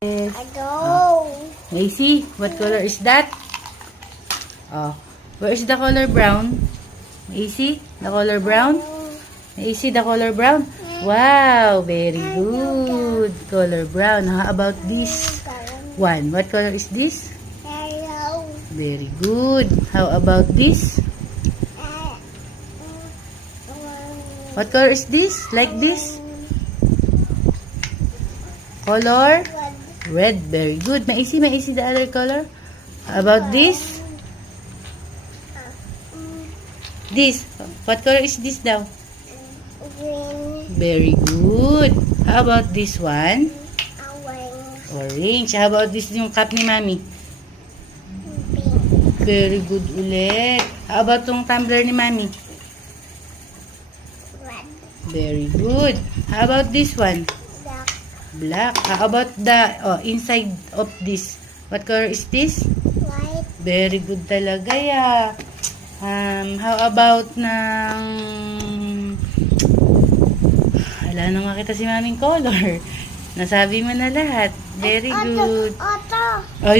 Yes. Hello. Macy, what color is that? Oh, where is the color brown? Macy, the color brown? Macy, the color brown? Wow, very good. Color brown. How about this one? What color is this? Hello. Very good. How about this? What color is this? Like this? Color? Red. Very good. Macy the other color? How about this? This. What color is this daw? Green. Very good. How about this one? Orange. Orange. How about this yung cup ni Mami? Pink. Very good ulit. How about tong tumbler ni Mami? Red. Very good. How about this one? Black. Black. How about the inside of this? What color is this? White. Very good talaga ya. How about ng wala nang makita si Maming color. Nasabi mo na lahat. Very good. Auto. Oh,